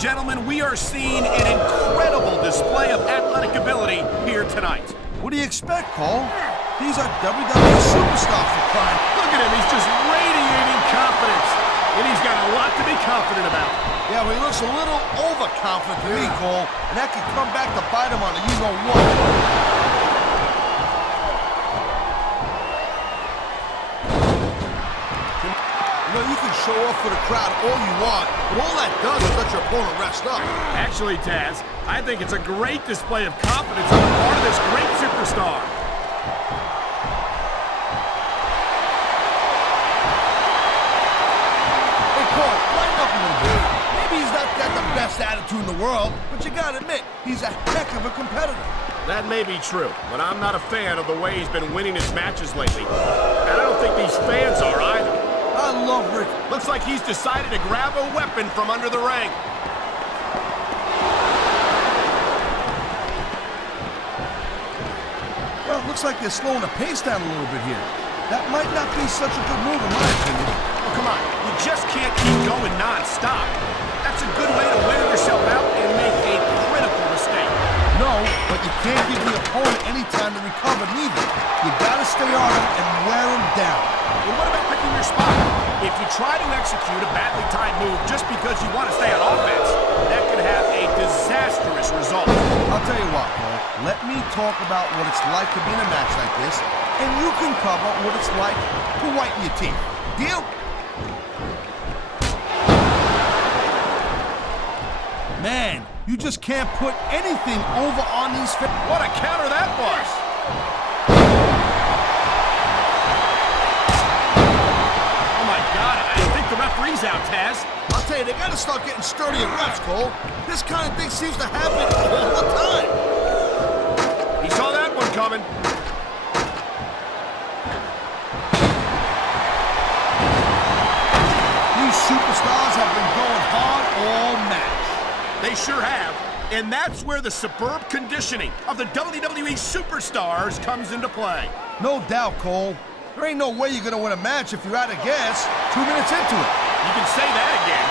gentlemen, we are seeing an incredible display of athletic ability here tonight. What do you expect, Cole? These are WWE Superstars for crying. Look at him, he's just radiating confidence. And he's got a lot to be confident about. Yeah, well, he looks a little overconfident to me, Cole. And that could come back to bite him on the you-know-what. You know, you can show off for the crowd all you want, but all that does is let your opponent rest up. Actually, Taz, I think it's a great display of confidence on the part of this great superstar. Hey, Cole, lighten up a little bit. Maybe he's not got the best attitude in the world, but you gotta admit, he's a heck of a competitor. That may be true, but I'm not a fan of the way he's been winning his matches lately. And I don't think these fans are either. I love Rick. Looks like he's decided to grab a weapon from under the ring. Well, it looks like they're slowing the pace down a little bit here. That might not be such a good move in my opinion. Oh, come on, you just can't keep going non-stop. That's a good way to wear yourself out and make a critical mistake. No, but you can't give the opponent any time to recover neither. You gotta stay on him and wear him down. Well, what about picking your spot? If you try to execute a badly timed move just because you want to stay on offense, that could have a disastrous result. I'll tell you what, Cole. Let me talk about what it's like to be in a match like this, and you can cover what it's like to whiten your teeth. Deal? Man, you just can't put anything over on these fans. What a counter that was! Oh my God, I think the referee's out, Taz. I'll tell you, they gotta start getting sturdy at reps, Cole. This kind of thing seems to happen all the time. He saw that one coming. These superstars have been going hard all match. They sure have. And that's where the superb conditioning of the WWE Superstars comes into play. No doubt, Cole. There ain't no way you're gonna win a match if you're out of gas 2 minutes into it. You can say that again.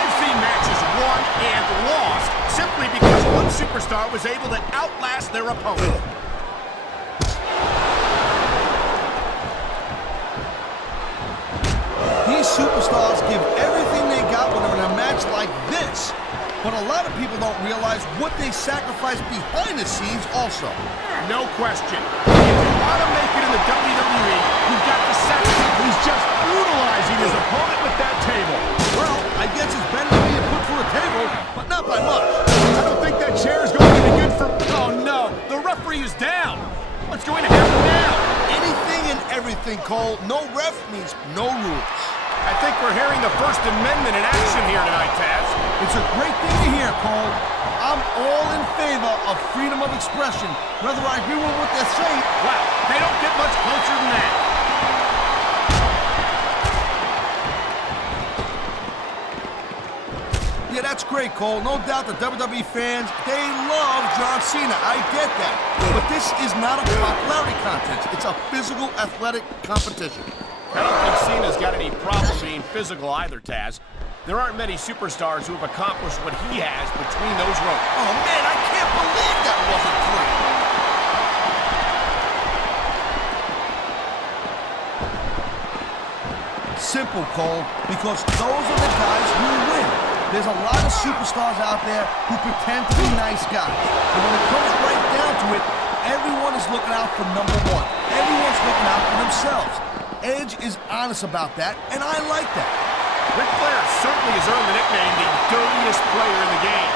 I've seen matches won and lost simply because one superstar was able to outlast their opponent. These superstars give everything they got when they're in a match like this. But a lot of people don't realize what they sacrifice behind the scenes also. No question. If you want to make it in the WWE, you've got to sacrifice. He's just brutalizing his opponent with that table. Well, I guess it's better to be put through a table, but not by much. I don't think that chair is going to be good for... Oh, no. The referee is down. What's going to happen now? Anything and everything, Cole. No ref means no rules. I think we're hearing the First Amendment in action here tonight, Taz. It's a great thing to hear, Cole. I'm all in favor of freedom of expression, whether I agree with what they're saying. Wow, they don't get much closer than that. Yeah, that's great, Cole. No doubt the WWE fans, they love John Cena. I get that. But this is not a popularity contest. It's a physical, athletic competition. I don't think Cena's got any problem being physical either, Taz. There aren't many superstars who have accomplished what he has between those ropes. Oh, man, I can't believe that wasn't three. Simple, Cole, because those are the guys who win. There's a lot of superstars out there who pretend to be nice guys. But when it comes right down to it, everyone is looking out for number one. Everyone's looking out for themselves. Edge is honest about that, and I like that. Ric Flair certainly has earned the nickname the dirtiest player in the game.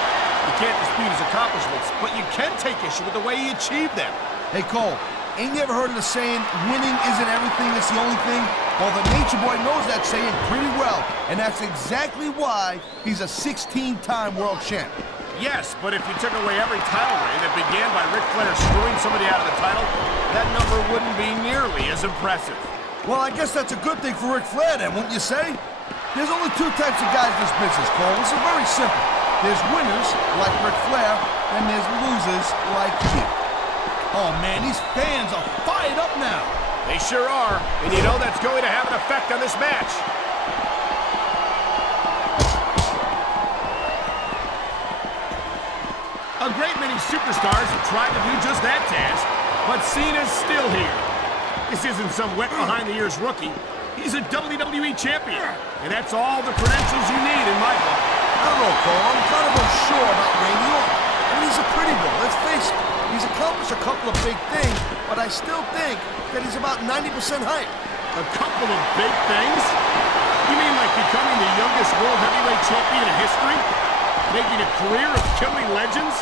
You can't dispute his accomplishments, but you can take issue with the way he achieved them. Hey, Cole, ain't you ever heard of the saying, winning isn't everything, it's the only thing? Well, the Nature Boy knows that saying pretty well, and that's exactly why he's a 16-time world champ. Yes, but if you took away every title reign that began by Ric Flair screwing somebody out of the title, that number wouldn't be nearly as impressive. Well, I guess that's a good thing for Ric Flair then, wouldn't you say? There's only two types of guys in this business, Cole. This is very simple. There's winners, like Ric Flair, and there's losers, like you. Oh, man, these fans are fired up now. They sure are, and you know that's going to have an effect on this match. A great many superstars have tried to do just that, Taz, but Cena's still here. This isn't some wet behind-the-ears rookie. He's a WWE champion, and that's all the credentials you need in my book. I don't know, Cole. I'm kind of unsure about Randy Orton. I mean, he's a pretty boy, let's face it. He's accomplished a couple of big things, but I still think that he's about 90% hype. A couple of big things? You mean like becoming the youngest world heavyweight champion in history? Making a career of killing legends?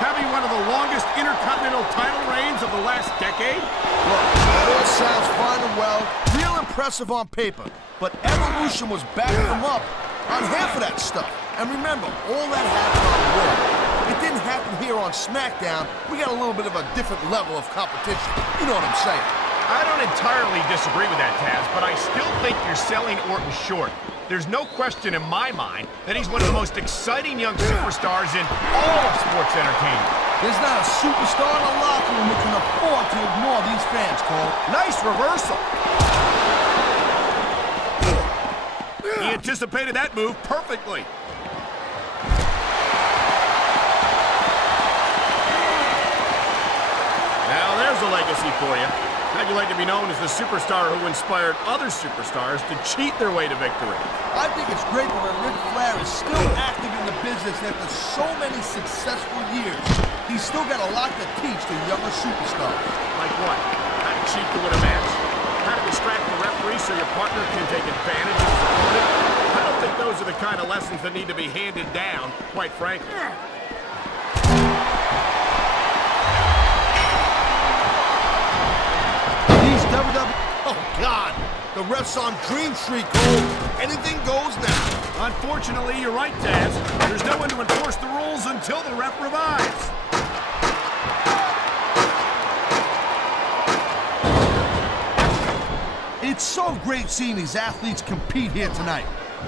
Having one of the longest intercontinental title reigns of the last decade? Look, that all sounds fine and well, real impressive on paper, but Evolution was backing him up on half of that stuff. And remember, all that happened on Raw. It didn't happen here on SmackDown. We got a little bit of a different level of competition. You know what I'm saying? I don't entirely disagree with that, Taz, but I still think you're selling Orton short. There's no question in my mind that he's one of the most exciting young superstars in all of sports entertainment. There's not a superstar in the locker room who can afford to ignore these fans, Cole. Nice reversal. He anticipated that move perfectly. Now there's a legacy for you. How'd you like to be known as the superstar who inspired other superstars to cheat their way to victory? I think it's great that Ric Flair is still active in the business after so many successful years. He's still got a lot to teach to younger superstars. Like what? How to cheat to win a match? How to distract the referee so your partner can take advantage of his opponent? I don't think those are the kind of lessons that need to be handed down, quite frankly. Oh, God! The ref's on Dream Street, Cole. Anything goes now. Unfortunately, you're right, Taz. There's no one to enforce the rules until the ref revives. It's so great seeing these athletes compete here tonight.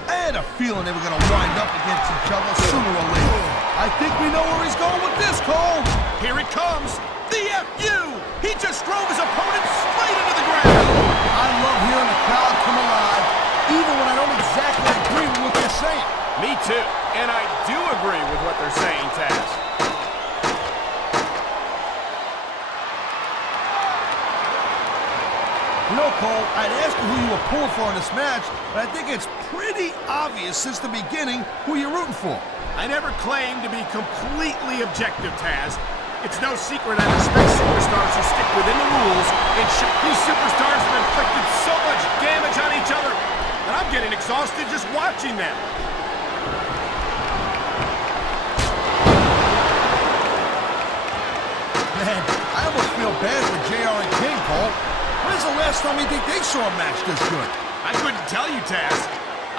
I had a feeling they were going to wind up against each other sooner or later. I think we know where he's going with this, Cole. Here it comes. The FU! He just drove his opponent straight into the ground! I love hearing the crowd come alive, even when I don't exactly agree with what they're saying. Me too. And I do agree with what they're saying, Taz. You know, Cole, I'd ask you who you were pulling for in this match, but I think it's pretty obvious since the beginning who you're rooting for. I never claimed to be completely objective, Taz. It's no secret I respect superstars who stick within the rules, and these superstars have inflicted so much damage on each other that I'm getting exhausted just watching them. Man, I almost feel bad for JR and King, Cole. When's the last time you think they saw a match this good? I couldn't tell you, Taz.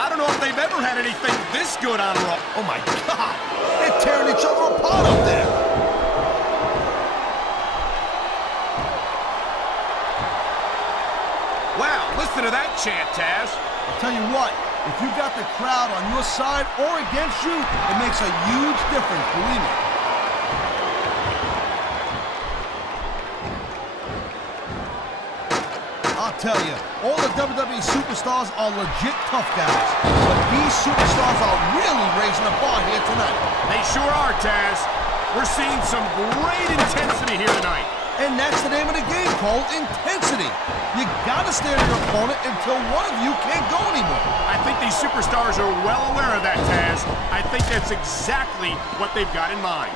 I don't know if they've ever had anything this good on Raw. Oh my God! They're tearing each other apart up there! Wow, listen to that chant, Taz. I'll tell you what, if you got the crowd on your side or against you, it makes a huge difference, believe me. I'll tell you, all the WWE Superstars are legit tough guys, but these superstars are really raising the bar here tonight. They sure are, Taz. We're seeing some great intensity here tonight. And that's the name of the game, Cole, intensity. You gotta stand your opponent until one of you can't go anymore. I think these superstars are well aware of that, Taz. I think that's exactly what they've got in mind.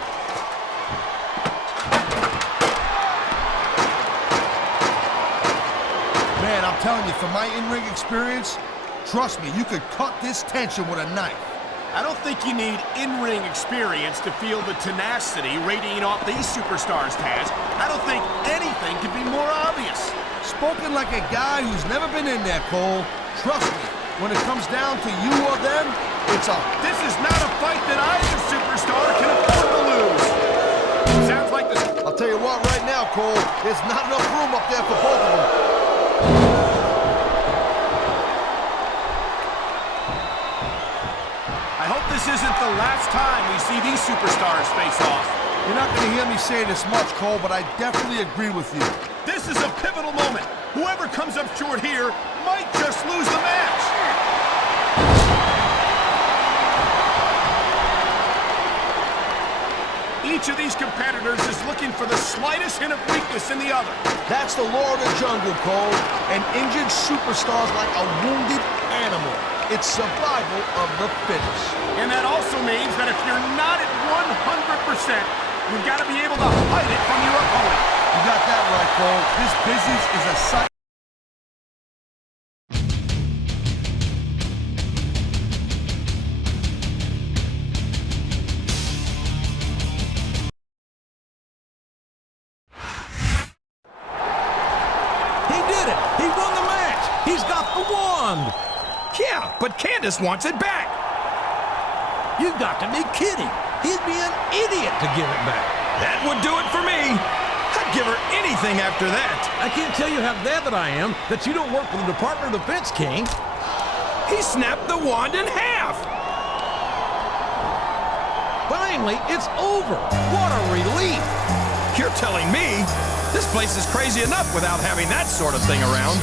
Man, I'm telling you, from my in-ring experience, trust me, you could cut this tension with a knife. I don't think you need in-ring experience to feel the tenacity radiating off these superstars, Taz. I don't think anything could be more obvious. Spoken like a guy who's never been in there, Cole. Trust me, when it comes down to you or them, it's a... This is not a fight that either superstar can afford to lose. Sounds like this... I'll tell you what, right now, Cole, there's not enough room up there for both of them. I hope this isn't the last time we see these superstars face off. You're not going to hear me say this much, Cole, but I definitely agree with you. This is a pivotal moment. Whoever comes up short here might just lose the match. Each of these competitors is looking for the slightest hint of weakness in the other. That's the law of the jungle, Cole. An injured superstar's like a wounded animal. It's survival of the fittest. And that also means that if you're not at 100%, you've got to be able to hide it from your opponent. You got that right, Cole. This business is a sight. He did it! He won the match! He's got the wand! Yeah, but Candice wants it back. You've got to be kidding! He'd be an idiot to give it back. That would do it for me. I'd give her anything after that. I can't tell you how glad that I am that you don't work for the Department of Defense, King. He snapped the wand in half. Finally, it's over. What a relief. You're telling me this place is crazy enough without having that sort of thing around.